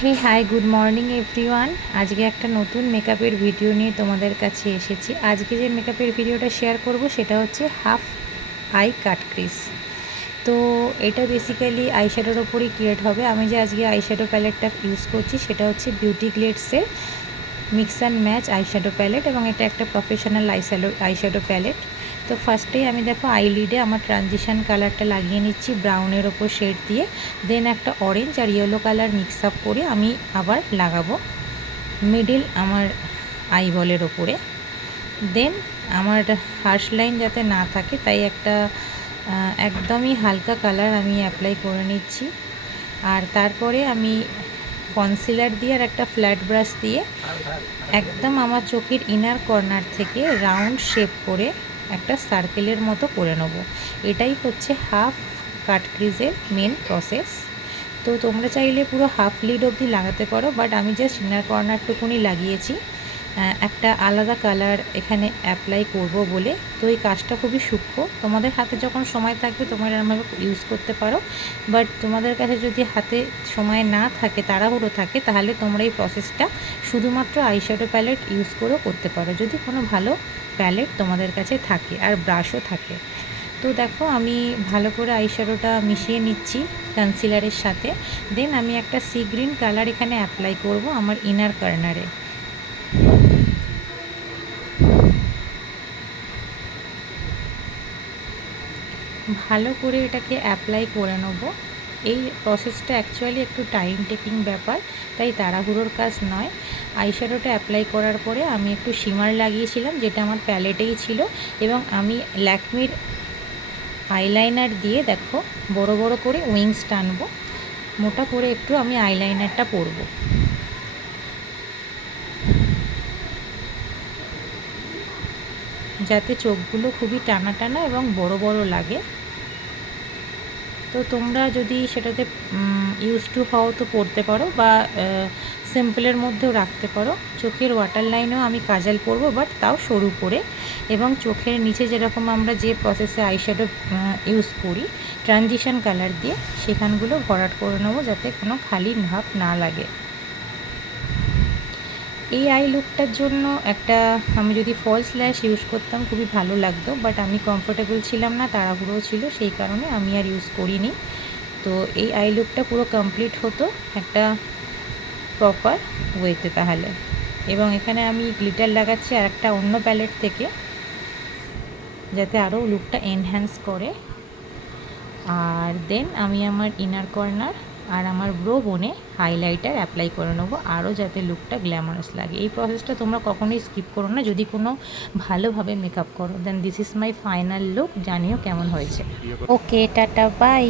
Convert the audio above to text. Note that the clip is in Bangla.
হে হাই গুড মর্নিং এভরিওয়ান। আজকে একটা নতুন মেকআপের ভিডিও নিয়ে তোমাদের কাছে এসেছি। আজকে যে মেকআপের ভিডিওটা শেয়ার করব সেটা হচ্ছে হাফ আই কাট ক্রিজ। তো এটা বেসিক্যালি আইশ্যাডোর ওপরই ক্রিয়েট হবে। আমি যে আজকে আইশ্যাডো প্যালেটটা ইউজ করছি সেটা হচ্ছে বিউটি গ্লেডসের mix and match eyeshadow palette, এবং এটা একটা প্রফেশনাল আইশ্যাডো প্যালেট। তো ফার্স্টেই আমি দেখো আইলিডে আমার ট্রানজিশন কালারটা লাগিয়ে নিচ্ছি ব্রাউনের ওপর শেড দিয়ে, দেন একটা অরেঞ্জ আর ইয়েলো কালার মিক্স আপ করে আমি আবার লাগাবো মিডিল আমার আইবলের ওপরে। দেন আমার হার্শ লাইন যাতে না থাকে তাই একটা একদমই হালকা কালার আমি অ্যাপ্লাই করে নিচ্ছি। আর তারপরে আমি কনসিলার দিয়ে আর একটা ফ্ল্যাট ব্রাশ দিয়ে একদম আমার চোখের ইনার কর্নার থেকে রাউন্ড শেপ করে একটা সার্কেলের মতো করে নেব। এটাই হচ্ছে হাফ কাট ক্রিজের মেন প্রসেস। তো তোমরা চাইলে পুরো হাফ লিড অবধি লাগাতে পারো, বাট আমি জাস্ট ইনার কর্নারটুকুনি লাগিয়েছি একটা আলাদা কালার এখানে অ্যাপ্লাই করব বলে। তো এই কাজটা খুবই সূক্ষ্ম, তোমাদের হাতে যখন সময় থাকবে তোমরা এরকমভাবে ইউজ করতে পারো, বাট তোমাদের কাছে যদি হাতে সময় না থাকে, তাড়াহুড়ো থাকে, তাহলে তোমরা এই প্রসেসটা শুধুমাত্র আইশ্যাডো প্যালেট ইউজ করেও করতে পারো, যদি কোনো ভালো প্যালেট তোমাদের কাছে থাকে আর ব্রাশও থাকে। তো দেখো আমি ভালো করে আইশ্যাডোটা মিশিয়ে নিচ্ছি কনসিলারের সাথে। দেন আমি একটা সি গ্রিন কালার এখানে অ্যাপ্লাই করব আমার ইনার কর্নারে। ভালো করে এটাকে অ্যাপ্লাই করে নেব। এই প্রসেসটা অ্যাকচুয়ালি একটু টাইম টেকিং ব্যাপার, তাই তাড়াহুড়োর কাজ নয়। আইশ্যাডোটা অ্যাপ্লাই করার পরে আমি একটু শিমার লাগিয়েছিলাম যেটা আমার প্যালেটেই ছিল, এবং আমি ল্যাকমির আইলাইনার দিয়ে দেখো বড় বড় করে উইংস টানবো, মোটা করে একটু আমি আইলাইনারটা পরব। যাতে চোখগুলো খুবই টানা টানা এবং বড় বড় লাগে। তো তোমরা যদি সেটাতে ইউজ টু হও তো পরতে পারো, বা সিম্পলের মধ্যেও রাখতে পারো। চোখের ওয়াটার লাইনেও আমি কাজল পরবো, বাট তাও সরু করে, এবং চোখের নিচে যেরকম আমরা যে প্রসেসে আইশ্যাডো ইউজ করি ট্রানজিশন কালার দিয়ে, সেখানগুলো ভরাট করে নেবো যাতে কোনো খালি ভাব না লাগে। এই আই লুকটার জন্য একটা আমি যদি ফলস ল্যাশ ইউজ করতাম খুবই ভালো লাগতো, বাট আমি কমফোর্টেবল ছিলাম না, তাড়াহুড়ো ছিল, সেই কারণে আমি আর ইউজ করিনি। তো এই আই লুকটা পুরো কমপ্লিট হতো একটা প্রপার ওয়েতে তাহলে। এবং এখানে আমি গ্লিটার লাগাচ্ছি আর একটা অন্য প্যালেট থেকে, যাতে আরও লুকটা এনহ্যান্স করে। আর দেন আমি আমার ইনার কর্নার আর আমার ব্রো বোনে হাইলাইটার অ্যাপ্লাই করে নেবো, আরও যাতে লুকটা গ্ল্যামারাস লাগে। এই প্রসেসটা তোমরা কখনোই স্কিপ করো না যদি কোনো ভালোভাবে মেকআপ করো। Then this is my final look, জানিও কেমন হয়েছে। Okay, tata, by.